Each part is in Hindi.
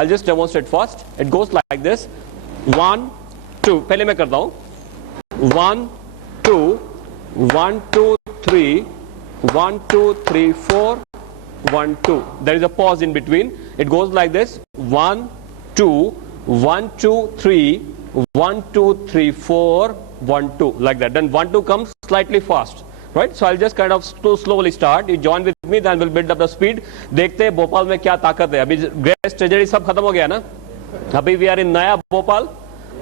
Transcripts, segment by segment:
I'll just demonstrate first. It goes like this. 1 2 पहले मैं करता हूँ. 1 2 1 2 3 1 2 3 4 1 2. There is a pause in between. It goes like this. 1 2 1 2 3 1 2 3 4 1 2, like that. Then 1 2 comes slightly fast, right? So I'll just kind of slowly start. You join with me, then we'll build up the speed. देखते हैं भोपाल में क्या ताकत है. अभी ग्रेस ट्रेजेडी सब खत्म हो गया ना. अभी we are in नया भोपाल,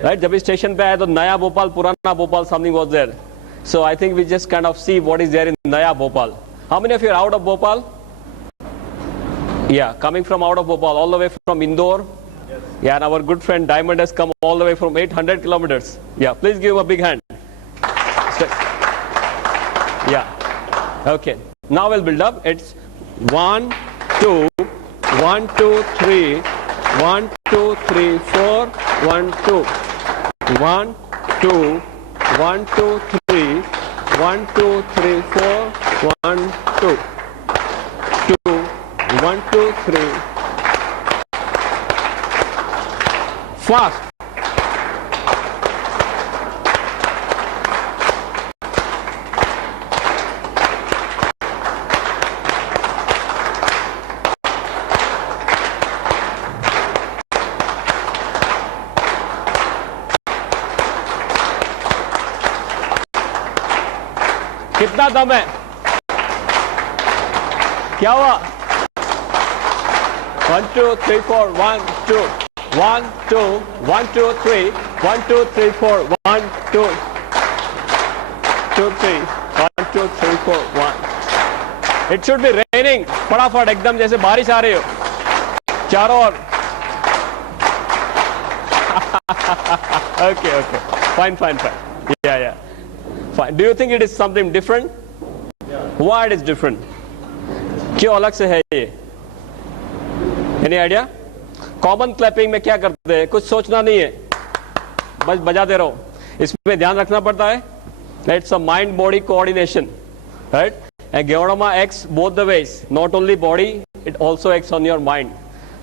right? जब इस स्टेशन पे आए तो नया भोपाल, पुराना Bhopal, something was there. So I think we just kind of see what is there in नया Bhopal. How many of you are out of Bhopal? Yeah, coming from out of Bhopal, all the way from Indore. Yes. Yeah, and our good friend Diamond has come all the way from 800 kilometers. Yeah, please give him a big hand. Yeah. Okay. Now we'll build up. It's 1 2 1 2 3 1 2 3 4 1 2 1 2 1 2 3 1 2 3 4 1 2 2 1 2 3 fast. कितना दम है? क्या हुआ? 1 2 3 4 1 2 1 2 1 2 3 1 2 3 4 1 2 2 3 1 2 3 4 1. It should be raining. फटाफट एकदम जैसे बारिश आ रही हो चारों ओर. Okay, fine. Yeah. Fine. Do you think it is something different? Yeah. Why it is different? क्यों अलग से है ये? Any idea? Common clapping में क्या करते हैं? कुछ सोचना नहीं है, बस बजाते रहो. इसमें ध्यान रखना पड़ता है. It's a mind-body coordination, right? And Gyawadama acts both the ways. Not only body, it also acts on your mind,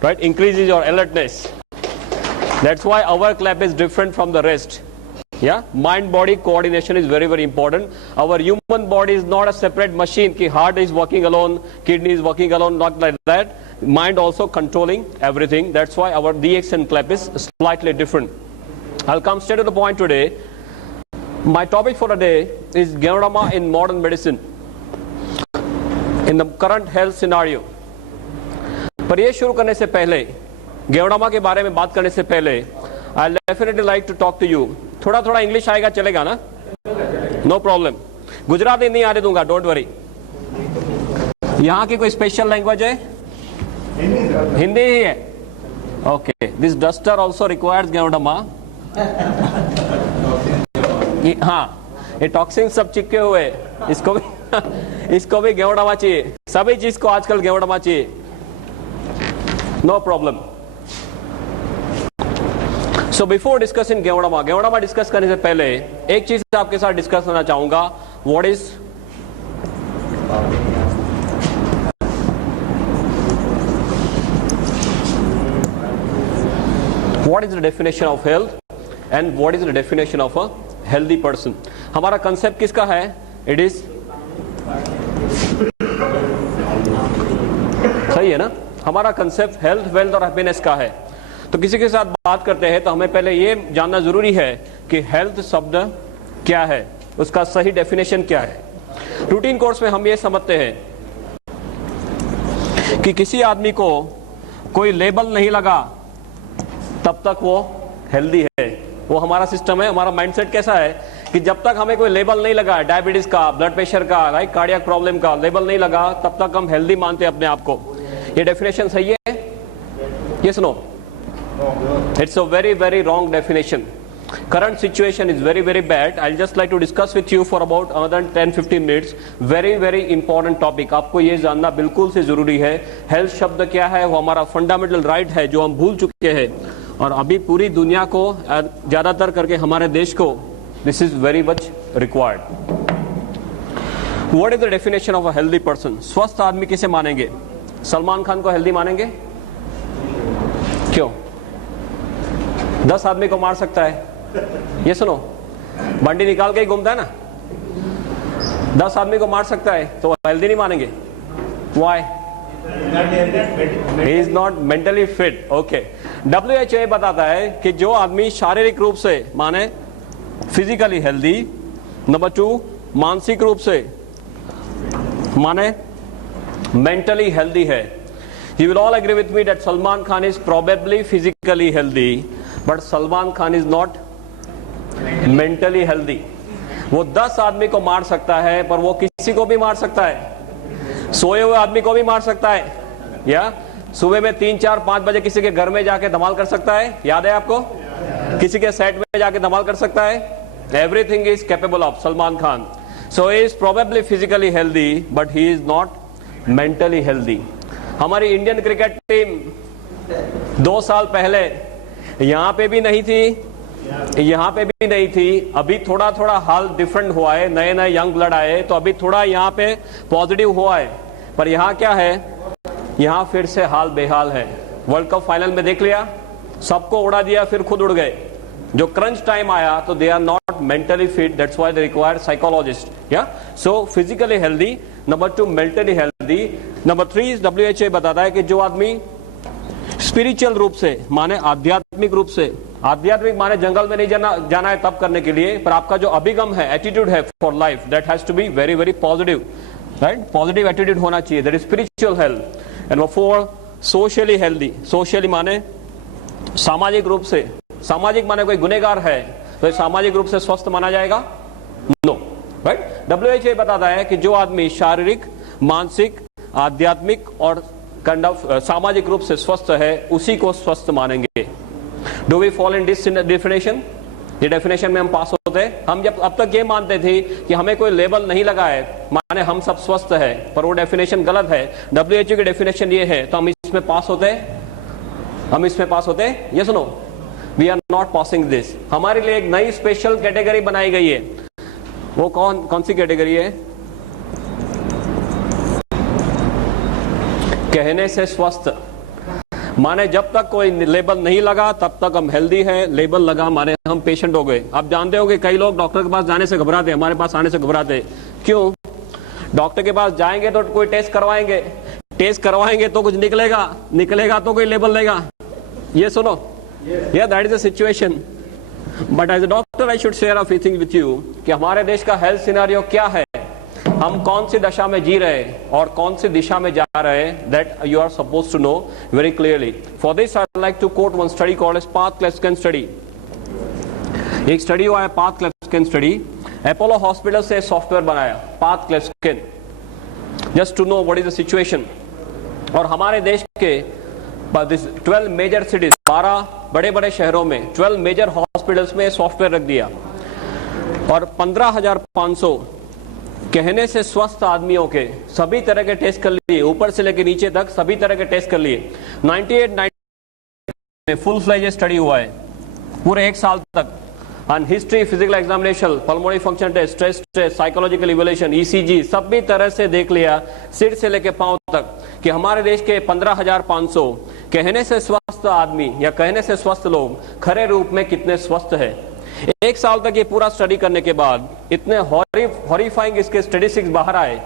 right? Increases your alertness. That's why our clap is different from the rest. Yeah, mind-body coordination is very important. Our human body is not a separate machine. कि heart is working alone, kidney is working alone, not like that. Mind also controlling everything. That's why our DX and clap is slightly different. I'll come straight to the point today. My topic for today is Gyawadama in modern medicine, in the current health scenario. पर ये शुरू करने से पहले, Gyawadama के बारे में बात करने से पहले, I'll definitely like to talk to you. थोड़ा इंग्लिश आएगा चलेगा ना? No problem. गुजराती नहीं आने दूंगा, डोंट वरी. यहाँ की कोई स्पेशल लैंग्वेज है? हिंदी ही है. Okay. This duster also requires Gyawadama. हाँ, ये टॉक्सिन सब चिपके हुए, इसको भी Gyawadama चाहिए. सभी चीज को आजकल Gyawadama चाहिए. No problem. So before discussing Gyawadama discuss करने से पहले एक चीज आपके साथ डिस्कस करना चाहूंगा. What is the definition of health and what is the definition of a healthy person? हमारा कंसेप्ट किसका है? It is सही है ना? हमारा कंसेप्ट हेल्थ, वेल्थ और हैप्पीनेस का है. तो किसी के साथ बात करते हैं तो हमें पहले ये जानना जरूरी है कि हेल्थ शब्द क्या है, उसका सही डेफिनेशन क्या है. रूटीन कोर्स में हम ये समझते हैं कि किसी आदमी को कोई लेबल नहीं लगा तब तक वो हेल्दी है. वो हमारा सिस्टम है. हमारा माइंडसेट कैसा है कि जब तक हमें कोई लेबल नहीं लगा, डायबिटीज का, ब्लड प्रेशर का, राइट, कार्डियक प्रॉब्लम का लेबल नहीं लगा, तब तक हम हेल्दी मानते हैं अपने आप को. ये डेफिनेशन सही है? Yes no? It's a very wrong definition. Current situation is very bad. I'll just like to discuss with you for about another 10-15 minutes. Very important topic. आपको ये जानना बिल्कुल से जरूरी है. हेल्थ शब्द क्या है? वो हमारा फंडामेंटल राइट है जो हम भूल चुके हैं, और अभी पूरी दुनिया को, ज्यादातर करके हमारे देश को, this is very much required. What is the definition of a healthy person? स्वस्थ आदमी किसे मानेंगे? सलमान खान को हेल्दी मानेंगे? क्यों? 10 आदमी को मार सकता है, ये सुनो, बंडी निकाल के ही घूमता है ना, 10 आदमी को मार सकता है तो हेल्दी नहीं मानेंगे। Why? He is not mentally fit. Okay. WHO बताता है कि जो आदमी शारीरिक रूप से माने फिजिकली हेल्दी, नंबर 2 मानसिक रूप से माने मेंटली हेल्दी है। You will all agree with me that Salman Khan is probably physically healthy, but Salman Khan is not mentally healthy. वो 10 आदमी को मार सकता है पर वो किसी को भी मार सकता है, सोए हुए आदमी को भी मार सकता है, या सुबह में 3, 4, 5 बजे किसी के घर में जाके धमाल कर सकता है, याद है आपको? किसी के सेट में जाके धमाल कर सकता है। Everything is capable of Salman Khan. So he is probably physically healthy but he is not mentally healthy. हमारी इंडियन क्रिकेट टीम 2 साल पहले यहां पे भी नहीं थी, यहां पे भी नहीं थी, अभी थोड़ा थोड़ा हाल डिफरेंट हुआ है, नए नए यंग ब्लड आए तो अभी थोड़ा यहां पे पॉजिटिव हुआ है, पर यहां क्या है, यहां फिर से हाल बेहाल है। वर्ल्ड कप फाइनल में देख लिया, सबको उड़ा दिया फिर खुद उड़ गए। जो क्रंच टाइम आया तो they are not mentally fit, that's why they require psychologist. या so physically healthy, number 2 mentally healthy, number 3 WHO बताता है कि जो आदमी स्पिरिचुअल रूप से माने आध्यात्मिक रूप से, आध्यात्मिक माने जंगल में नहीं जाना है तब करने के लिए, पर आपका जो अभिगम है, एटीट्यूड है for life, that has to be very very positive, right? Positive attitude होना चाहिए, that is spiritual health. And 4 socially healthy. Socially माने सामाजिक रूप से, सामाजिक माने कोई गुनहगार है तो सामाजिक रूप से स्वस्थ माना जाएगा? No, right? WHO बताता है कि जो आदमी शारीरिक, मानसिक, आध्यात्मिक और काइंड ऑफ सामाजिक रूप से स्वस्थ है उसी को स्वस्थ मानेंगे। Do we fall in this definition? ये डेफिनेशन में हम पास होते हैं। हम जब अब तक ये मानते थे कि हमें कोई लेबल नहीं लगा है माने हम सब स्वस्थ है, पर वो डेफिनेशन गलत है। WHO की डेफिनेशन ये है तो हम इसमें पास होते हैं, हम इसमें पास होते हैं? ये सुनो, we are not passing this. हमारे लिए एक नई स्पेशल कैटेगरी बनाई गई है। वो कौन सी कैटेगरी है? कहने से स्वस्थ। माने जब तक कोई लेबल नहीं लगा तब तक हम हेल्दी है, लेबल लगा माने हम पेशेंट हो गए। आप जानते हो कि कई लोग डॉक्टर के पास जाने से घबराते हैं, हमारे पास आने से घबराते हैं। क्यों? डॉक्टर के पास जाएंगे तो कोई टेस्ट करवाएंगे, टेस्ट करवाएंगे तो कुछ निकलेगा तो कोई लेबल देगा। ये सुनो, yeah that is the situation. But as a doctor I should share a few things with you कि हमारे देश का हेल्थ सिनेरियो क्या है, हम कौन सी दशा में जी रहे हैं और कौन सी दिशा में जा रहे हैं, that you are suppose to know very clearly. For this I like to quote one study called as path cleft study. एक स्टडी हुआ है path cleft study. Apollo hospital से सॉफ्टवेयर बनाया path cleft, just to know what is the situation. और हमारे देश के 12 मेजर सिटीज, 12 बड़े बड़े शहरों में 12 मेजर हॉस्पिटल्स में सॉफ्टवेयर रख दिया और 15,500 कहने से स्वस्थ आदमियों के सभी तरह के टेस्ट कर लिए, ऊपर से लेकर नीचे तक सभी तरह के टेस्ट कर लिए। 98 में फुल फ्लेज स्टडी हुआ है पूरे 1 साल तक। On history, physical examination, pulmonary function test, stress test, psychological evaluation, ECG सभी तरह से देख लिया सिर से लेकर पांव तक कि हमारे देश के 15,500 कहने से स्वस्थ आदमी या कहने से स्वस्थ लोग खरे रूप में कितने स्वस्थ है। 1 साल तक ये पूरा स्टडी करने के बाद इतने हॉरिफाइंग इसके स्टैटिस्टिक्स बाहर आए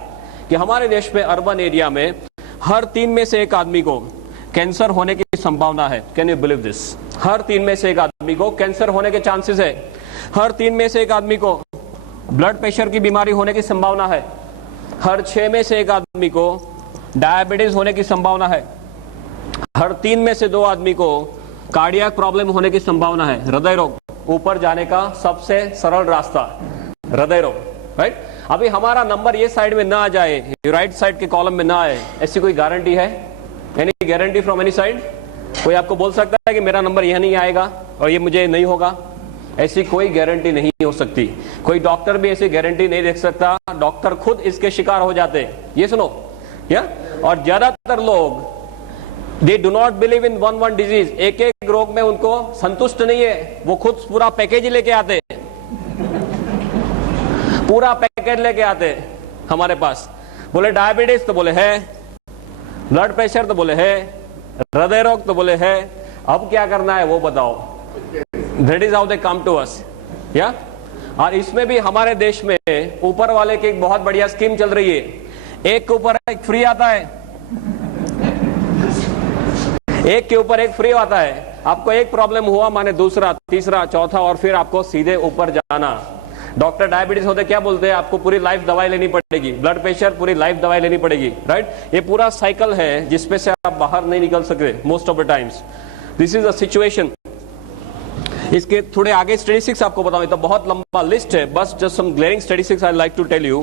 कि हमारे देश में अर्बन एरिया में हर 3 में से 1 आदमी को कैंसर होने की संभावना है। Can you believe this? हर 3 में से 1 आदमी को कैंसर होने के चांसेस है। हर 3 में से 1 आदमी को ब्लड प्रेशर की बीमारी होने की संभावना है। हर 6 में से 1 आदमी को डायबिटीज होने की संभावना है। हर 3 में से 2 आदमी को कार्डियक प्रॉब्लम होने की संभावना है। हृदय रोग ऊपर जाने का सबसे सरल रास्ता हृदय रोग, राइट? अभी हमारा नंबर ये साइड में ना आ जाए, राइट साइड के कॉलम में ना आए, ऐसी कोई गारंटी है? Any guarantee from any side? कोई आपको बोल सकता है कि मेरा नंबर यह नहीं आएगा और ये मुझे नहीं होगा? ऐसी कोई गारंटी नहीं हो सकती। कोई डॉक्टर भी ऐसी गारंटी नहीं दे सकता, डॉक्टर खुद इसके शिकार हो जाते हैं। ये सुनो, या और ज्यादातर लोग दे do not believe in one disease. एक एक रोग में उनको संतुष्ट नहीं है, वो खुद पूरा पैकेज लेके आते, पूरा पैकेज लेके आते हमारे पास। बोले डायबिटीज तो बोले है, ब्लड प्रेशर तो बोले है, हृदय रोग तो बोले है, अब क्या करना है वो बताओ। That is how they come to us, yeah. और इसमें भी हमारे देश में ऊपर वाले की एक बहुत बढ़िया स्कीम चल रही है, एक के ऊपर एक फ्री आता है, एक के ऊपर एक फ्री आता है। आपको एक प्रॉब्लम हुआ माने दूसरा, तीसरा, चौथा, और फिर आपको सीधे ऊपर जाना। डॉक्टर डायबिटीज होते क्या बोलते हैं, आपको पूरी लाइफ दवाई लेनी पड़ेगी, ब्लड प्रेशर पूरी लाइफ दवाई लेनी पड़ेगी, राइट। ये पूरा साइकिल है जिसपे से आप बाहर नहीं निकल सकते most of the times. This is a situation. इसके थोड़े आगे स्टैटिस्टिक्स आपको बताऊं, तो बहुत लंबा लिस्ट है, बस just some glaring statistics I like to tell you.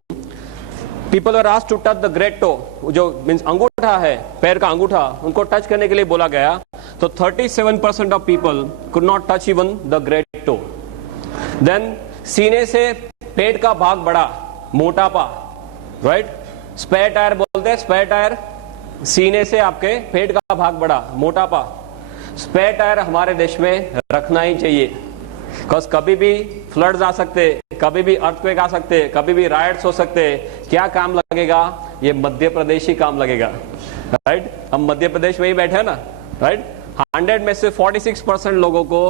People are asked to touch the great toe, जो मींस अंगूठा है, पैर का अंगूठा, उनको टच करने के लिए बोला गया, तो 37% of people could not touch even the great toe. Then सीने से पेट का भाग बड़ा, मोटापा, राइट। स्पेयर टायर बोलते हैं, स्पेयर टायर, सीने से आपके पेट का भाग बड़ा, मोटापा। स्पेयर टायर हमारे देश में रखना ही चाहिए, बिकॉज कभी भी फ्लड्स आ सकते, कभी भी अर्थक्वेक आ सकते, कभी भी राइट्स हो सकते। क्या काम लगेगा, ये मध्य प्रदेश ही काम लगेगा, राइट। हम मध्य प्रदेश में ही बैठे हैं ना, राइट। 100 में से 46% लोगों को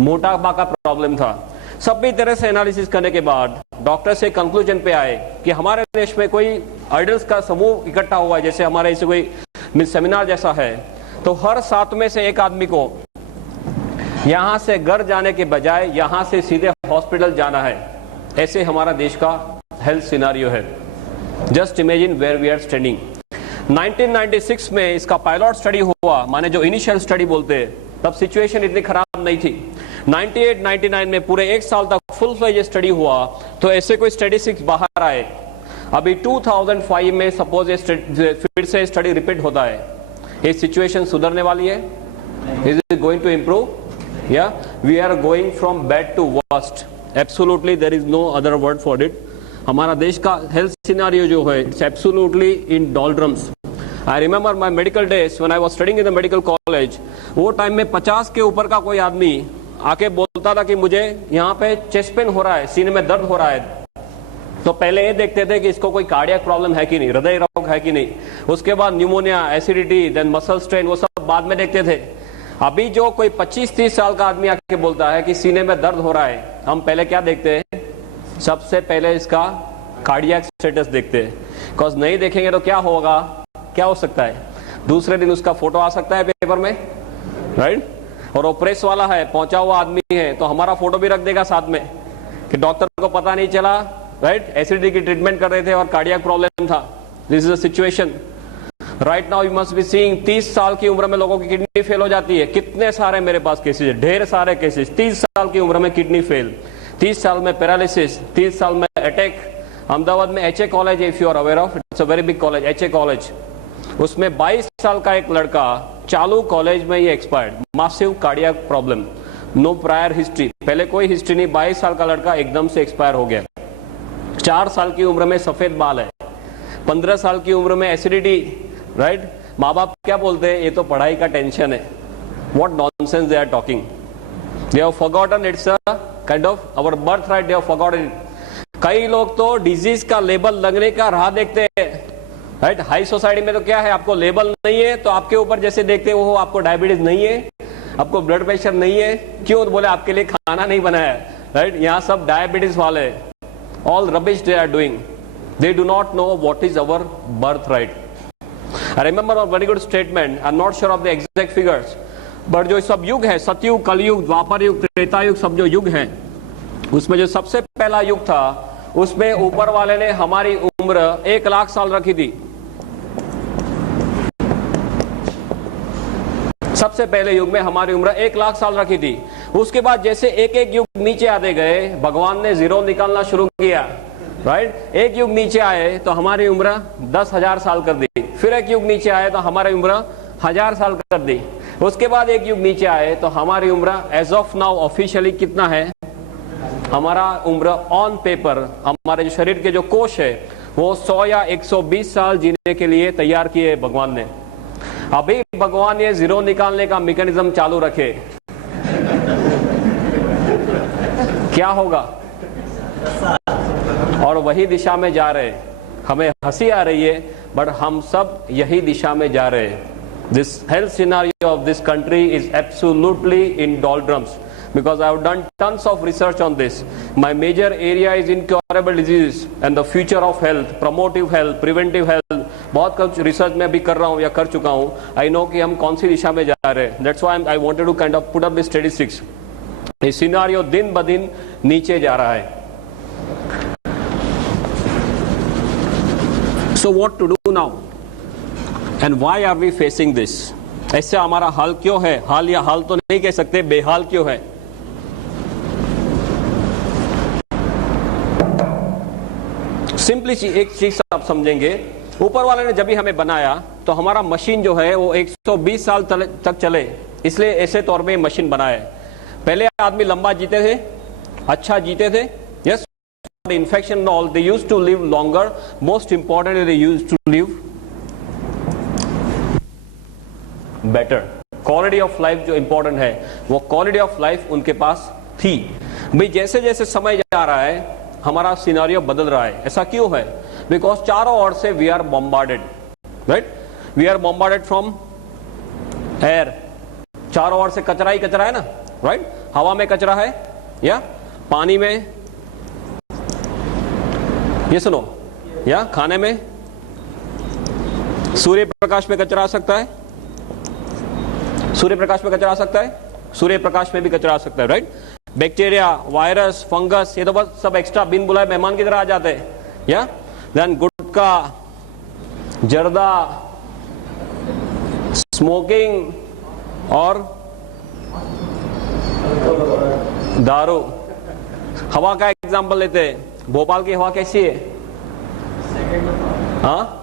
मोटापा का प्रॉब्लम था। सभी तरह से एनालिसिस करने के बाद डॉक्टर से कंक्लूजन पे आए कि हमारे देश में कोई आइडल्स का समूह इकट्ठा हुआ है, जैसे हमारे इसे कोई सेमिनार जैसा है, तो हर 7 में से एक आदमी को यहां से घर जाने के बजाय यहां से सीधे हॉस्पिटल जाना है। ऐसे हमारा देश का हेल्थ सिनारियो है। Just imagine where we are standing. 1996 में इसका पायलट स्टडी हुआ, माने जो इनिशियल स्टडी बोलते हैं, तब सिचुएशन इतनी खराब नहीं थी। 98-99 में पूरे एक साल तक फुल फ्लेज स्टडी हुआ, तो ऐसे कोई स्टैटिस्टिक्स बाहर आए। अभी 2005 में सपोज फिर से स्टडी रिपीट होता है। ये सिचुएशन सुधरने वाली है? Is it going to improve? या we are going from bad to worst. Absolutely there is no other word for it. हमारा देश का हेल्थ सिनारियो जो है, it's absolutely in doldrums. I remember my medical days when I was studying in the medical college. वो टाइम में 50 के ऊपर का कोई आदमी आके बोलता था कि मुझे यहाँ पे चेस्ट पेन हो रहा है, सीने में दर्द हो रहा है, तो पहले ये देखते थे कि इसको कोई कार्डियक प्रॉब्लम है कि नहीं, हृदय रोग है कि नहीं। उसके बाद pneumonia, acidity, then muscle strain, वो सब बाद में देखते थे। अभी जो कोई 25-30 साल का आदमी आके बोलता है कि सीने में दर्द हो रहा है, हम पहले क्या देखते हैं? सबसे पहले इसका कार्डियक स्टेटस देखते हैं। बिकॉज नहीं देखेंगे तो क्या होगा, क्या हो सकता है? दूसरे दिन उसका फोटो आ सकता है पेपर में, राइट। और वो प्रेस वाला है, पहुंचा हुआ आदमी है, तो हमारा फोटो भी रख देगा साथ में कि डॉक्टर को पता नहीं चला, राइट, एसिडिटी की ट्रीटमेंट कर रहे थे और कार्डियक प्रॉब्लम था। This is a situation right now. You must be seeing 30 साल की उम्र में लोगों की किडनी फेल हो जाती है। कितने सारे मेरे पास केसेस है, ढेर सारे केसेस। 30 साल की उम्र में किडनी फेल, 30 साल में पैरालिसिस, 30 साल में अटैक। अहमदाबाद में एचए कॉलेज है, if you are aware of, it's a very big college, HA college. उसमें 22 साल का एक लड़का चालू कॉलेज में ही expired, massive cardiac problem, no prior history, पहले कोई हिस्ट्री नहीं, 22 साल का लड़का एकदम से एक्सपायर हो गया। 4 साल की उम्र में सफेद बाल है, 15 साल की उम्र में एसिडिटी, राइट। माँ बाप क्या बोलते हैं, ये तो पढ़ाई का टेंशन है। What nonsense they are talking. They have forgotten it's a kind of our birth right, they have forgotten it. कई लोग तो डिजीज का लेबल लगने का राह देखते हैं, राइट। हाई सोसाइटी में तो क्या है, आपको लेबल नहीं है तो आपके ऊपर जैसे देखते हो, आपको डायबिटीज नहीं है, आपको ब्लड प्रेशर नहीं है, क्यों? बोले आपके लिए खाना नहीं बनाया, राइट। यहाँ सब डायबिटीज वाले, all rubbish they are doing, they do not know what is our birth right. I remember a very good statement, I am not sure of the exact figures, but जो सब युग है, सतयुग, कलयुग, द्वापर युग, त्रेता युग, सब जो युग है, उसमें जो सबसे पहला युग था, उसमें ऊपर वाले ने हमारी उम्र 1 लाख साल रखी थी। सबसे पहले युग में हमारी उम्र 1 लाख साल रखी थी। उसके बाद जैसे एक एक युग नीचे आते गए, भगवान ने जीरो निकालना शुरू किया, राइट। एक युग नीचे आए तो हमारी उम्र 10,000 साल कर दी, फिर एक युग नीचे आए तो हमारी उम्र 1000 साल कर दी, उसके बाद एक युग नीचे आए तो हमारी उम्र एज ऑफ नाउ ऑफिशियली कितना है? हमारा उम्र ऑन पेपर, हमारे जो शरीर के जो कोश है वो 100 या 120 साल जीने के लिए तैयार किए भगवान ने। अभी भगवान ये जीरो निकालने का मैकेनिज्म चालू रखे, क्या होगा? और वही दिशा में जा रहे। हमें हंसी आ रही है, बट हम सब यही दिशा में जा रहे हैं। This health scenario of this country is absolutely in doldrums because I have done tons of research on this. My major area is incurable diseases and the future of health, promotive health, preventive health. बहुत कुछ रिसर्च मैं भी कर रहा हूँ या कर चुका हूँ. I know कि हम कौन सी दिशा में जा रहे हैं. That's why I wanted to kind of put up the statistics. ये सिनारियो दिन ब दिन नीचे जा रहा है. So what to do now? And why are we facing this? ऐसे हमारा हाल क्यों है? हाल या हाल तो नहीं कह सकते, बेहाल क्यों है? सिंपली एक चीज आप समझेंगे, ऊपर वाले ने जब भी हमें बनाया तो हमारा मशीन जो है वो 120 साल तक चले, इसलिए ऐसे तौर पे मशीन बनाया है. पहले आदमी लंबा जीते थे, अच्छा जीते थे. Yes, infection all they used to live longer. Most important they used to live better. Quality of life जो इंपॉर्टेंट है, वो क्वालिटी ऑफ लाइफ उनके पास थी. भाई जैसे जैसे समय जा रहा है हमारा सिनारियो बदल रहा है. ऐसा क्यों है? बिकॉज चारों ओर से we are bombarded, right? We are bombarded from air. चारों ओर से कचरा ही कचरा है ना, राइट? हवा में कचरा है या पानी में, ये सुनो, या खाने में, सूर्य प्रकाश में कचरा आ सकता है. सूर्य प्रकाश में कचरा आ सकता है, सूर्य प्रकाश में भी कचरा आ सकता है, राइट? बैक्टीरिया, वायरस, फंगस, ये तो बस सब एक्स्ट्रा बिन बुलाए मेहमान की तरह आ जाते हैं. या देन गुटखा, जर्दा, स्मोकिंग और दारू. हवा का एग्जांपल लेते हैं. भोपाल की हवा कैसी है? हाँ,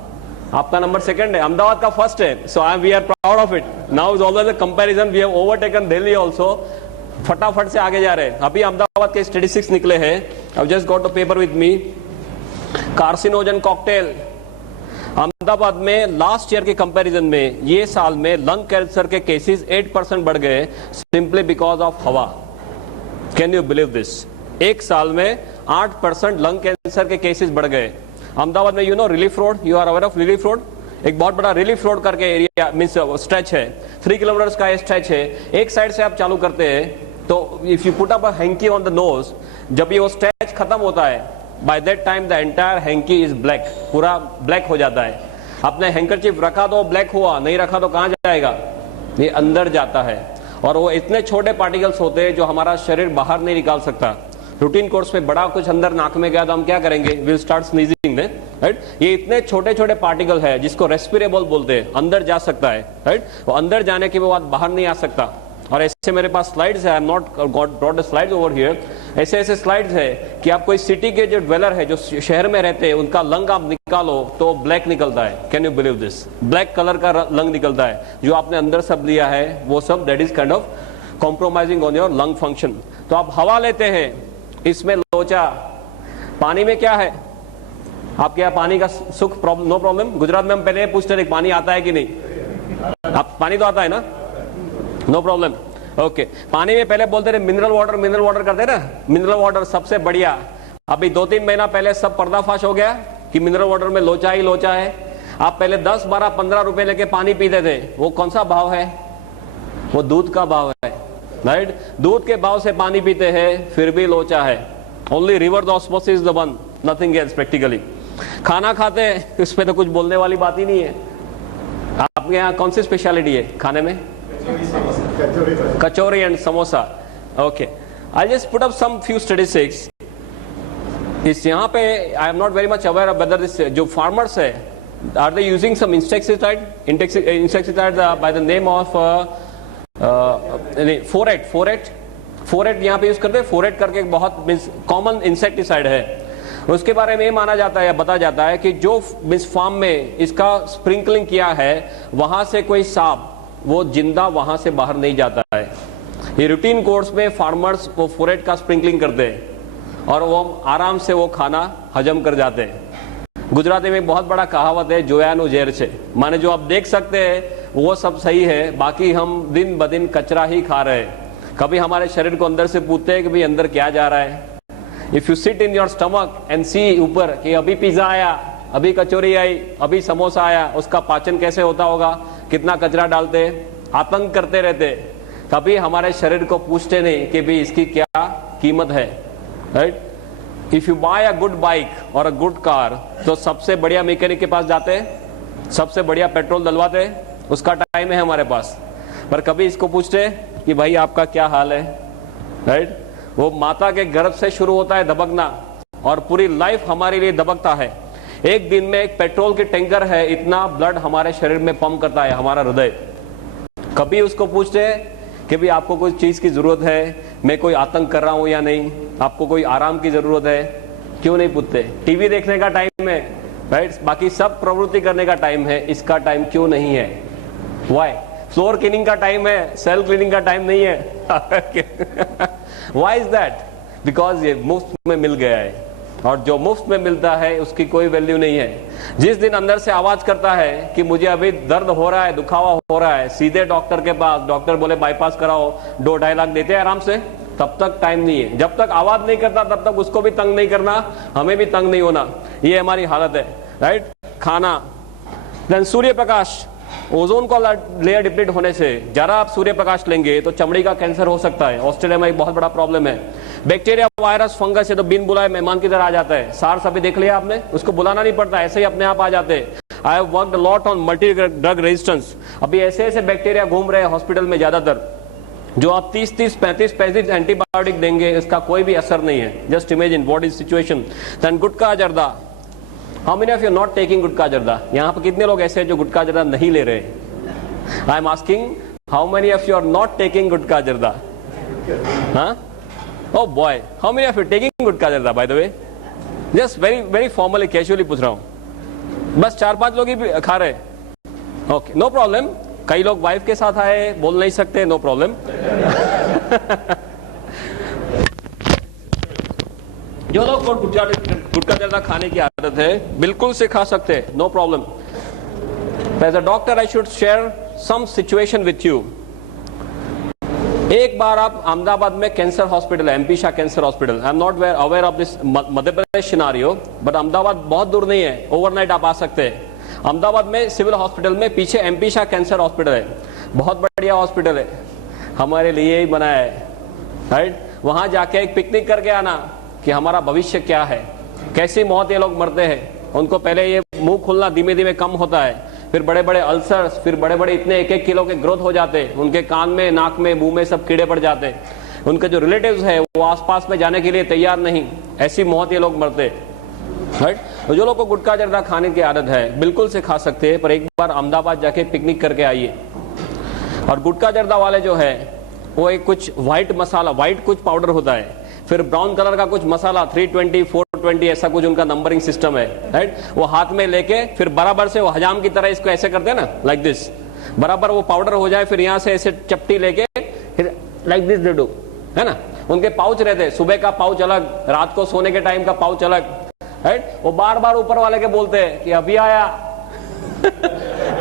आपका नंबर सेकंड है, अहमदाबाद का फर्स्ट है. So we are proud of it. Now is always a comparison. We have overtaken Delhi also. फटाफट से आगे जा रहे हैं. अभी अहमदाबाद के स्टैटिस्टिक्स निकले हैं. I just got the paper with me. Carcinogen cocktail Ahmedabad में लास्ट ईयर के कंपैरिजन में ये साल में लंग कैंसर के केसेस 8% बढ़ गए, सिंपली बिकॉज ऑफ हवा. Can you believe this? एक साल में 8% लंग कैंसर के केसेस बढ़ गए अहमदाबाद में. You know Relief Road, you are aware of Relief Road? एक बहुत बड़ा रिलीफ रोड करके एरिया मींस स्ट्रेच है, 3 किलोमीटर का स्ट्रेच है. एक साइड से आप चालू करते हैं तो if you put up a hanky on the nose, जब ये वो स्ट्रेच खत्म होता है, by that time the entire hanky is black. पूरा ब्लैक हो जाता है. आपने हैंकरचीफ रखा तो ब्लैक हुआ, नहीं रखा तो कहां जाएगा? ये अंदर जाता है. और वो इतने छोटे पार्टिकल्स होते हैं जो हमारा शरीर बाहर नहीं निकाल सकता. रूटीन कोर्स में बड़ा कुछ अंदर नाक में गया तो हम क्या करेंगे? Will start sneezing, right? ये इतने छोटे छोटे पार्टिकल है जिसको रेस्पिरेबल बोलते हैं, अंदर जा सकता है, राइट? वो अंदर जाने के बाद बाहर नहीं आ सकता. और ऐसे मेरे पास स्लाइड्स है, I am not brought the slides over here. ऐसे ऐसे स्लाइड्स है कि आप कोई सिटी के जो ड्वेलर है, जो शहर में रहते हैं, उनका लंग आप निकालो तो ब्लैक निकलता है. Can you believe this? Black colour का लंग निकलता है. जो आपने अंदर सब लिया है वो सब, that is kind of compromising on your lung function. तो आप हवा लेते हैं, इसमें लोचा. पानी में क्या है? आपके यहाँ पानी का सुख नो प्रॉब्लम. गुजरात में हम पहले पूछते थे पानी आता है कि नहीं. आप पानी तो आता है ना, नो प्रॉब्लम. ओके, पानी में पहले बोलते थे मिनरल वाटर करते ना, मिनरल वाटर सबसे बढ़िया. अभी 2-3 महीना पहले सब पर्दाफाश हो गया कि मिनरल वाटर में लोचा ही लोचा है. आप पहले 10, 12, 15 रुपए लेके पानी पीते थे. वो कौन सा भाव है? वो दूध का भाव है, राइट? दूध के भाव से पानी पीते हैं, फिर भी लोचा है. Only reverse osmosis the one, nothing else practically. खाना खाते हैं, इस पे तो कुछ बोलने वाली बात ही नहीं है. आपके यहाँ कौन सी स्पेशलिटी है खाने में? Kachori and samosa. Okay, I just put up some few statistics. इस यहाँ पे I am not very much aware of whether this, जो फार्मर्स है, are they using some insecticide by the name of phorate यहाँ पे यूज करते हैं. फोरेट करके बहुत कॉमन इंसेक्टिसाइड है. उसके बारे में माना जाता है या बताया जाता है कि जो फार्म में इसका स्प्रिंकलिंग किया है, वहां से कोई सांप वो जिंदा वहां से बाहर नहीं जाता है. ये रूटीन कोर्स में फार्मर्स वो फोरेट का स्प्रिंकलिंग करते हैं और वो आराम से वो खाना हजम कर जाते हैं. गुजराती में बहुत बड़ा कहावत है, जोयानु जेर छे, माने जो आप देख सकते हैं वो सब सही है, बाकी हम दिन ब दिन कचरा ही खा रहे हैं. कभी हमारे शरीर को अंदर से पूछते हैं कि भाई अंदर क्या जा रहा है. If you sit in your stomach and see ऊपर कि अभी पिज्जा आया, अभी कचौरी आई, अभी समोसा आया, उसका पाचन कैसे होता होगा, कितना कचरा डालते, आतंक करते रहते, कभी हमारे शरीर को पूछते नहीं कि भी इसकी क्या कीमत है, right? If you buy a good bike और अ गुड कार, तो सबसे बढ़िया मैकेनिक के पास जाते, सबसे बढ़िया पेट्रोल डलवाते, उसका टाइम है हमारे पास, पर कभी इसको पूछते कि भाई आपका क्या हाल है, राइट? वो माता के गर्भ से शुरू होता है दबकना, और पूरी लाइफ हमारे लिए दबकता है। एक दिन में एक पेट्रोल की टैंकर है, इतना ब्लड हमारे शरीर में पंप करता है हमारा हृदय। कभी उसको पूछते हैं कि भी आपको कोई चीज की जरूरत है, मैं कोई आतंक कर रहा हूं या नहीं, आपको कोई आराम की जरूरत है? क्यों नहीं पूछते? टीवी देखने का टाइम है, राइट? बाकी सब प्रवृत्ति करने का टाइम है, इसका टाइम क्यों नहीं है? व्हाई? फ्लोर क्लीनिंग का टाइम है, सेल क्लीनिंग का टाइम नहीं है। Why is that? बिकॉज ये मुफ्त में मिल गया है, और जो मुफ्त में मिलता है उसकी कोई वैल्यू नहीं है। जिस दिन अंदर से आवाज करता है कि मुझे अभी दर्द हो रहा है, दुखावा हो रहा है, सीधे डॉक्टर के पास, डॉक्टर बोले बाईपास कराओ, 2-2.5 लाख देते हैं आराम से, तब तक टाइम नहीं है। जब तक आवाज नहीं करता तब तक उसको भी तंग नहीं करना, हमें भी तंग नहीं होना, ये हमारी हालत है, राइट? खाना, देन सूर्य प्रकाश, ओजोन को लेयर डिप्लीट होने से जरा आप सूर्य प्रकाश लेंगे तो चमड़ी का कैंसर हो सकता है। ऑस्ट्रेलिया में एक बहुत बड़ा प्रॉब्लम है, बैक्टीरिया, वायरस, फंगस, ये तो बिन बुलाए मेहमान की तरह आ जाता है। सार्स अभी देख लिया आपने, उसको बुलाना नहीं पड़ता, ऐसे ही अपने आप आ जाते हैं। I have worked a lot on multi drug resistance. अभी ऐसे ऐसे बैक्टीरिया घूम रहे हैं हॉस्पिटल में ज्यादातर, जो आप 30-30, 35-35 एंटीबायोटिक देंगे, इसका कोई भी असर नहीं है। Just imagine what is situation. Then gutkha zarda, how many of you not taking gutkha zarda? यहाँ पर कितने लोग ऐसे हैं जो गुटखा जर्दा नहीं ले रहे? I am asking, how many of you are not taking gutkha zarda? हाँ? Oh boy, how many of you taking गुटखा जर्दा by the way? Just very formally, casually पूछ रहा हूँ। बस 4-5 लोग ही खा रहे। Okay, no problem. कई लोग वाइफ के साथ आए, बोल नहीं सकते, नो प्रॉब्लम। जो लोग को गुटखा जर्दा खाने की आदत है, बिल्कुल से खा सकते हैं, no problem. As a doctor I should share some situation with you. एक बार आप अहमदाबाद में कैंसर हॉस्पिटल है, MP Shah cancer hospital. I am not aware of this Madhya Pradesh scenario, but Ahmedabad बहुत दूर नहीं है, ओवरनाइट आप आ सकते हैं। अहमदाबाद में सिविल हॉस्पिटल में पीछे एमपी शाह कैंसर हॉस्पिटल है, बहुत बढ़िया हॉस्पिटल है, हमारे लिए ही बनाया है, राइट? वहां जाके एक पिकनिक करके आना कि हमारा भविष्य क्या है, कैसी मौत ये लोग मरते हैं। उनको पहले ये मुंह खुलना धीमे धीमे कम होता है, फिर बड़े बड़े अल्सर्स, फिर बड़े बड़े इतने 1-1 किलो के ग्रोथ हो जाते, उनके कान में, नाक में, मुंह में सब कीड़े पड़ जाते। उनके जो रिलेटिव्स है वो आसपास में जाने के लिए तैयार नहीं, ऐसी मौत ये लोग मरते, राइट? तो जो लोग को गुटखा जर्दा खाने की आदत है, बिल्कुल से खा सकते हैं, पर एक बार अहमदाबाद जाके पिकनिक करके आइए। और गुटखा जर्दा वाले जो है वो एक कुछ व्हाइट मसाला, व्हाइट कुछ पाउडर होता है, फिर ब्राउन कलर का कुछ मसाला, 320, 420 ऐसा कुछ उनका नंबरिंग सिस्टम है, राइट? वो हाथ में लेके फिर बराबर से वो हजाम की तरह इसको ऐसे करते हैं ना, लाइक दिस, बराबर वो पाउडर हो जाए, फिर यहाँ से ऐसे चपटी लेके फिर लाइक दिस दे डू, है ना? उनके पाउच रहते, सुबह का पाउच अलग, रात को सोने के टाइम का पाउच अलग, राइट? वो बार बार ऊपर वाले के बोलते हैं कि अभी आया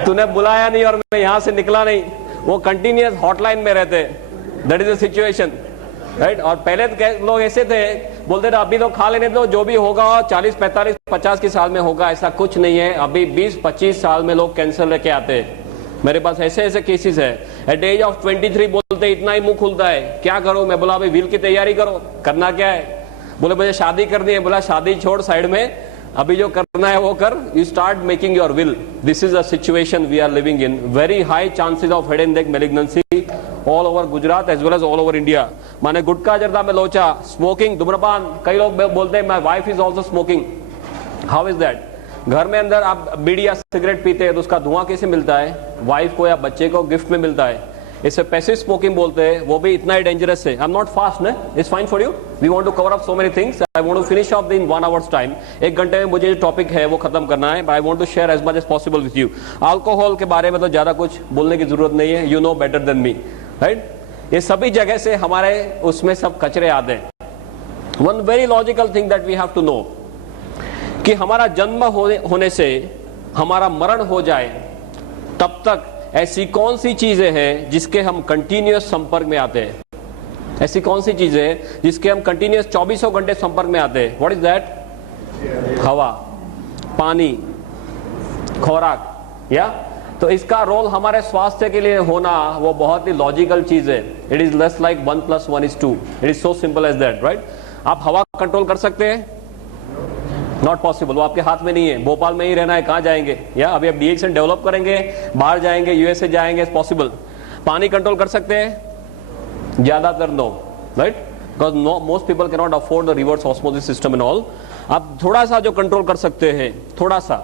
तूने बुलाया नहीं और मैं यहाँ से निकला नहीं। वो कंटिन्यूअस हॉटलाइन में रहते, that is the situation, right? और पहले तो लोग ऐसे थे, बोलते थे अभी तो खा लेने दो, जो भी होगा 40, 45, 50 की साल में होगा। ऐसा कुछ नहीं है, अभी 20-25 साल में लोग कैंसर लेके आते हैं। मेरे पास ऐसे ऐसे केसेस है, एट एज ऑफ 23 बोलते इतना ही मुंह खुलता है, क्या करो? मैं बोला अभी व्हील की तैयारी करो। करना क्या है? बोले मुझे शादी करनी है। बोला शादी छोड़ साइड में, अभी जो करना है वो कर, you start making your will. This is a situation we are living in. Very high chances of head and neck malignancy all over Gujarat as well as all over India. माने गुटखा जर्दा में लोचा, स्मोकिंग, धूम्रपान, कई लोग बोलते हैं my wife is also smoking. How is that? घर में अंदर आप बीड़ी या सिगरेट पीते हैं तो उसका धुआं कैसे मिलता है? वाइफ को या बच्चे को गिफ्ट में मिलता है, इसे पैसिव स्मोकिंग बोलते हैं। वो भी इतना ही डेंजरस है। आई एम नॉट फास्ट, ना, it's fine for you. We want to cover up so many things. I want to finish off in 1 hours time. 1 घंटे में मुझे जो टॉपिक है वो खत्म करना है, but I want to share as much as possible with you. Alcohol के बारे में तो ज्यादा कुछ बोलने की जरूरत नहीं है, you know better than me, right? ये सभी जगह से हमारे उसमें सब कचरे आते हैं। One very logical thing that we have to know कि हमारा जन्म होने से हमारा मरण हो जाए तब तक ऐसी कौन सी चीजें हैं जिसके हम कंटिन्यूअस संपर्क में आते हैं? ऐसी कौन सी चीजें हैं जिसके हम कंटिन्यूअस 24 घंटे संपर्क में आते हैं? What is that? हवा, पानी, खुराक, या तो इसका रोल हमारे स्वास्थ्य के लिए होना वो बहुत ही लॉजिकल चीज है. It is less like 1 + 1 = 2. It is so simple as that, right. आप हवा कंट्रोल कर सकते हैं? नॉट पॉसिबल, वो आपके हाथ में नहीं है. भोपाल में ही रहना है, कहां जाएंगे? या अभी आप डीएक्सन डेवलप करेंगे, बाहर जाएंगे, यूएसए जाएंगे, पॉसिबल. पानी कंट्रोल कर सकते हैं? ज्यादातर no, right, because most people can not afford the reverse osmosis system and all. आप थोड़ा सा जो कंट्रोल कर सकते हैं, थोड़ा सा,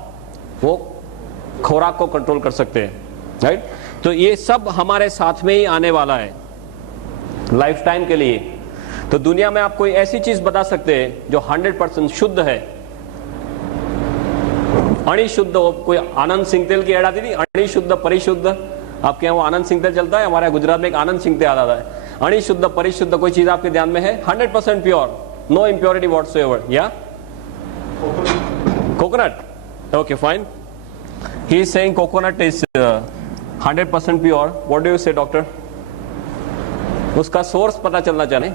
वो खुराक को कंट्रोल कर सकते हैं, राइट. तो ये सब हमारे साथ में ही आने वाला है लाइफ टाइम के लिए. तो दुनिया में आप कोई ऐसी चीज बता सकते हैं जो 100% शुद्ध है, अणिशुद्ध हो? कोई आनंद सिंह तेल की ऐड आती थी, अणिशुद्ध परिशुद्ध. आपके यहाँ वो आनंद सिंह तेल चलता है, हमारे गुजरात में एक आनंद सिंह तेल आता है. अणिशुद्ध परिशुद्ध कोई चीज आपके ध्यान में है? 100% प्योर, नो इम्प्योरिटी व्हाटसोएवर. या coconut? Okay, fine. He is saying coconut is 100% pure. What do you say, doctor? उसका सोर्स पता चलना चाहिए.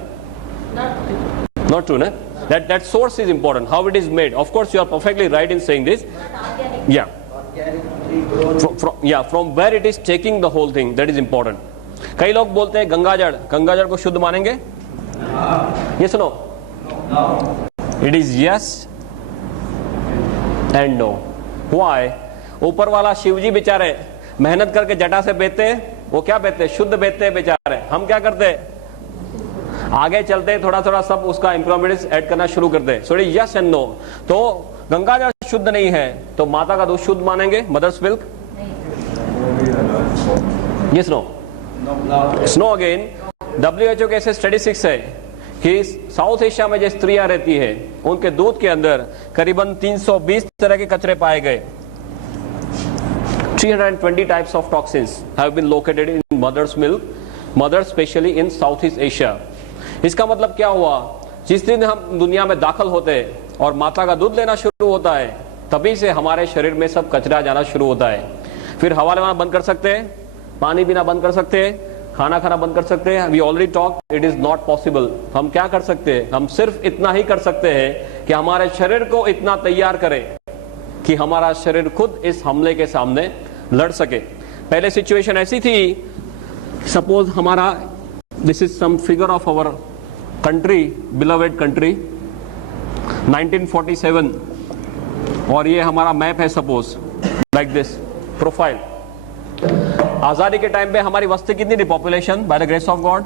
Not true, ना? That source is important. How it is made. Of course, you are perfectly right in saying this. Yeah. From where it is taking the whole thing, that is important. कई लोग बोलते हैं गंगाजल को शुद्ध मानेंगे? Yes or no? It is yes and no. Why? ऊपर वाला शिवजी बेचारे मेहनत करके जटा से बेचते हैं, वो क्या बेचते हैं? शुद्ध बेचते हैं बेचारे. हम क्या करते हैं? आगे चलते हैं, थोड़ा थोड़ा सब उसका इम्प्रोरिटीज ऐड करना शुरू करते हैं. So yes and no. तो गंगाजल शुद्ध नहीं है, तो माता का दूध शुद्ध मानेंगे? Mothers milk? Yes no? No again. WHO के ऐसे स्टैटिस्टिक्स है कि साउथ एशिया में जो स्त्रियां रहती है, उनके दूध के अंदर करीबन 320 तरह के कचरे पाए गए. 320 types of toxins have been located in mother's milk, mothers especially in Southeast Asia. इसका मतलब क्या हुआ? जिस दिन हम दुनिया में दाखिल होते हैं और माता का दूध लेना शुरू होता है, तभी से हमारे शरीर में सब कचरा जाना शुरू होता है. फिर हवा लेना बंद कर सकते हैं, पानी पीना बंद कर सकते हैं, खाना खाना बंद कर सकते हैं. We already talk, it is not possible. हम क्या कर सकते हैं? हम सिर्फ इतना ही कर सकते हैं कि हमारे शरीर को इतना तैयार करें कि हमारा शरीर खुद इस हमले के सामने लड़ सके. पहले सिचुएशन ऐसी थी, सपोज हमारा, this is some figure of our country, beloved country, 1947, और ये हमारा मैप है, सपोज लाइक दिस प्रोफाइल. आजादी के टाइम पे हमारी वस्ती कितनी थी? Population by the grace of God,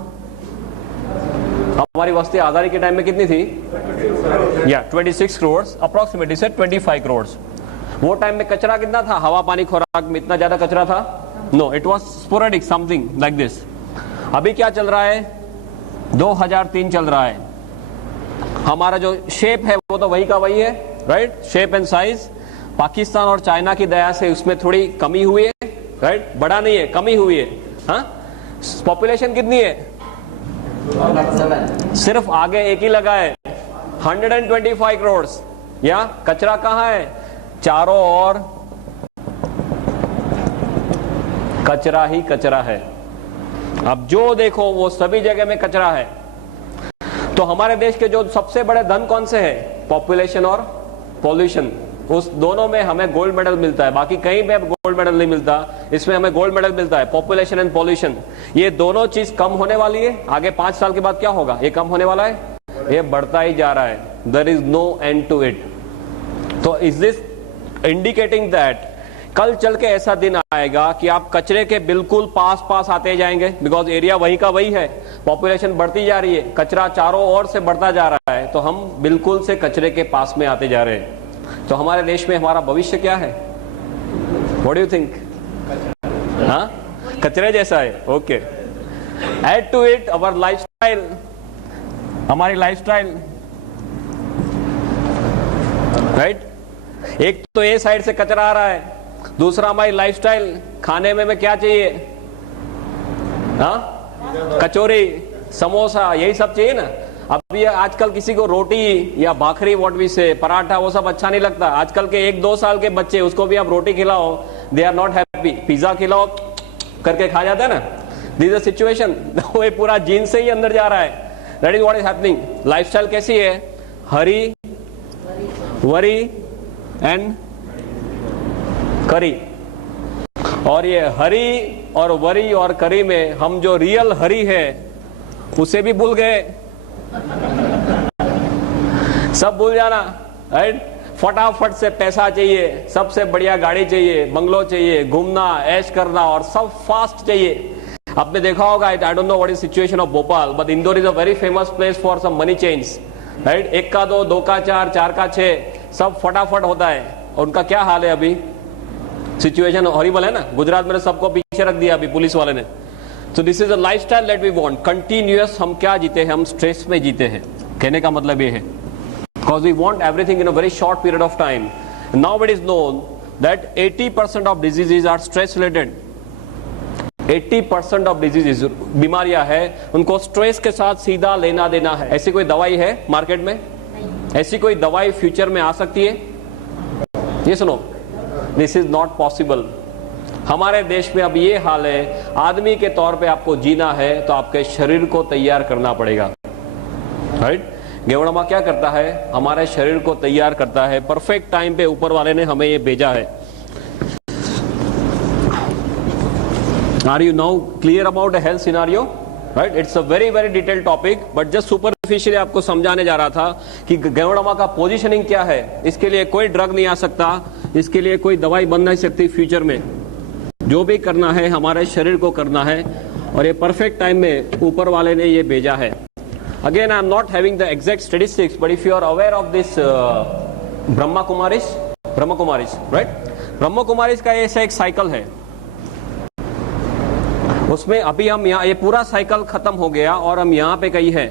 हमारी वस्ती आजादी के टाइम में कितनी थी? 26 करोड़ अप्रोक्सीमेटली से 25 करोड़. वो टाइम में कचरा कितना था? हवा पानी खुराक में इतना ज्यादा कचरा था? No, it was sporadic, something like this. अभी क्या चल रहा है? 2003 चल रहा है. हमारा जो शेप है वो तो वही का वही है, right. Shape and size. Pakistan और चाइना की दया से उसमें थोड़ी कमी हुई है, राइट. बढ़ा नहीं है, कमी हुई है. हाँ, पॉपुलेशन कितनी है? सिर्फ आगे एक ही लगा है, 125 करोड़. या कचरा कहाँ है? चारों ओर कचरा ही कचरा है. अब जो देखो वो सभी जगह में कचरा है. तो हमारे देश के जो सबसे बड़े धन कौन से हैं? पॉपुलेशन और पॉल्यूशन. उस दोनों में हमें गोल्ड मेडल मिलता है, बाकी कहीं पे गोल्ड मेडल नहीं मिलता. इसमें हमें गोल्ड मेडल मिलता है, पॉपुलेशन एंड पॉल्यूशन. ये दोनों चीज कम होने वाली है. आगे 5 साल के बाद क्या होगा? ये कम होने वाला है, ये बढ़ता ही जा रहा है. There is no end to it. तो इज दिस इंडिकेटिंग दैट कल चल के ऐसा दिन आएगा कि आप कचरे के बिल्कुल पास पास आते जाएंगे, बिकॉज एरिया वही का वही है, पॉपुलेशन बढ़ती जा रही है, कचरा चारों ओर से बढ़ता जा रहा है, तो हम बिल्कुल से कचरे के पास में आते जा रहे हैं. तो हमारे देश में हमारा भविष्य क्या है? What do you think? हाँ, कचरे जैसा है. Okay. Add to it our lifestyle, हमारी लाइफस्टाइल, राइट. एक तो ए साइड से कचरा आ रहा है, दूसरा हमारी लाइफस्टाइल. खाने में क्या चाहिए? हाँ, कचौरी, समोसा, यही सब चाहिए ना. अब ये आजकल किसी को रोटी या भाखरी, व्हाट वी से, पराठा, वो सब अच्छा नहीं लगता. आजकल के 1-2 साल के बच्चे, उसको भी आप रोटी खिलाओ, they are not happy. Pizza खिलाओ करके खा जाता है ना. This is situation. वो पूरा जीन से ही अंदर जा रहा है. That is what is happening. Lifestyle कैसी है? हरी, वरी एंड करी. और ये हरी और वरी और करी में हम जो रियल हरी है उसे भी भूल गए। सब भूल जाना, राइट। फटाफट से पैसा चाहिए, सबसे बढ़िया गाड़ी चाहिए, बंगलो चाहिए, घूमना, ऐश करना और सब फास्ट चाहिए। आपने देखा होगा, I don't know what is situation of Bhopal, but Indore is a very famous place for some money change, right. 1 का 2, 2 का 4, 4 का 6, सब फटाफट होता है। और उनका क्या हाल है अभी? सिचुएशन हॉरिबल है ना। गुजरात में सबको पीछे रख दिया अभी पुलिस वाले ने। So this is a lifestyle that we want, continuous. हम क्या जीते हैं? हम स्ट्रेस में जीते हैं। कहने का मतलब ये है, because we want everything in a very short period of time. Now it is known that 80% of diseases are stress related. 80% of diseases, बीमारियां हैं, उनको स्ट्रेस के साथ सीधा लेना देना है। ऐसी कोई दवाई है मार्केट में? ऐसी कोई दवाई फ्यूचर में आ सकती है? ये सुनो, दिस इज नॉट पॉसिबल। हमारे देश में अब ये हाल है, आदमी के तौर पे आपको जीना है तो आपके शरीर को तैयार करना पड़ेगा, राइट। गेवड़मा क्या करता है? हमारे शरीर को तैयार करता है। परफेक्ट टाइम पे ऊपर वाले ने हमें ये भेजा है। Are you now clear about the health scenario? Right, it's a very very detailed topic, but just superficially आपको समझाने जा रहा था कि गेवड़मा का पोजीशनिंग क्या है। इसके लिए कोई ड्रग नहीं आ सकता, इसके लिए कोई दवाई बन नहीं सकती फ्यूचर में। जो भी करना है हमारे शरीर को करना है, और ये परफेक्ट टाइम में ऊपर वाले ने ये भेजा है। Again, I am not having the exact statistics, but if you are aware of this Brahma Kumaris, right? Brahma Kumaris का ऐसा एक साइकिल है, उसमें अभी हम यहाँ, ये पूरा साइकिल खत्म हो गया और हम यहाँ पे कहीं है,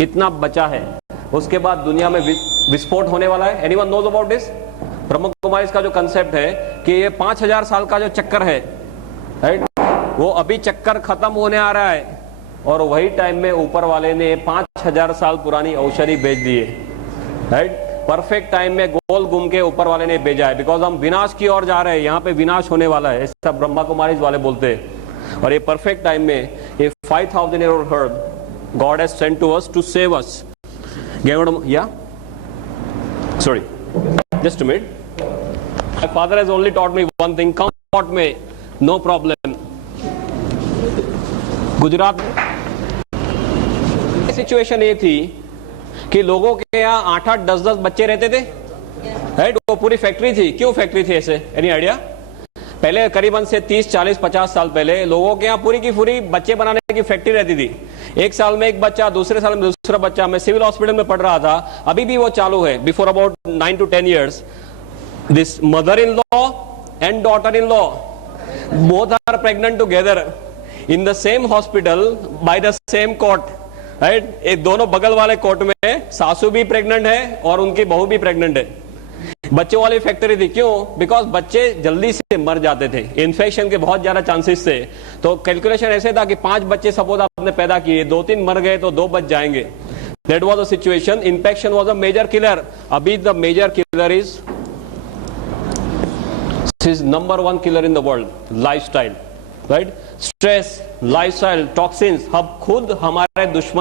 इतना बचा है। उसके बाद दुनिया में विस्फोट होने वाला है। Anyone knows about this? ब्रह्म कुमारीज का जो कंसेप्ट है कि ये 5000 साल का जो चक्कर है, राइट, वो अभी चक्कर खत्म होने आ रहा है, और वही टाइम में ऊपर वाले ने 5000 साल पुरानी औषधि भेज दी है, राइट। परफेक्ट टाइम में गोल घूम के ऊपर वाले ने भेजा है, बिकॉज हम विनाश की ओर जा रहे हैं, यहाँ पे विनाश होने वाला है, ऐसा ब्रह्मा कुमारीज वाले बोलते हैं। और ये परफेक्ट टाइम में ये 5000-year-old herb God has sent to us to save us. Yeah? Sorry. Just a minute. My father has only taught me one thing. Come taught me, no problem. Gujarat में सिचुएशन ये थी कि लोगों के यहाँ 8-8, 10-10 बच्चे रहते थे, राइट। वो पूरी फैक्ट्री थी। क्यों फैक्ट्री थी ऐसे? Any idea? पहले करीबन से 30, 40, 50 साल पहले लोगों के यहाँ पूरी की पूरी बच्चे बनाने की फैक्ट्री रहती थी। एक साल में एक बच्चा, दूसरे साल में दूसरा बच्चा। मैं सिविल हॉस्पिटल में पढ़ रहा था, अभी भी वो चालू है। Before about 9 to 10 years, this mother in law and daughter in law both are pregnant together in the same hospital by the same court, right? ये दोनों बगल वाले कोर्ट में सासू भी प्रेग्नेंट है और उनकी बहू भी प्रेग्नेंट है। बच्चों वाली फैक्ट्री थी। क्यों? बिकॉज बच्चे जल्दी से मर जाते थे, इन्फेक्शन के बहुत ज्यादा चांसेस थे। तो कैलकुलेशन ऐसे था कि 5 बच्चे सपोज आपने पैदा किए, 2-3 मर गए तो 2 बच जाएंगे। That was the situation. Infection was a major killer. अभी the major killer is number 1 killer in the world, lifestyle, right. Stress, lifestyle, toxins, हम खुद हमारे दुश्मन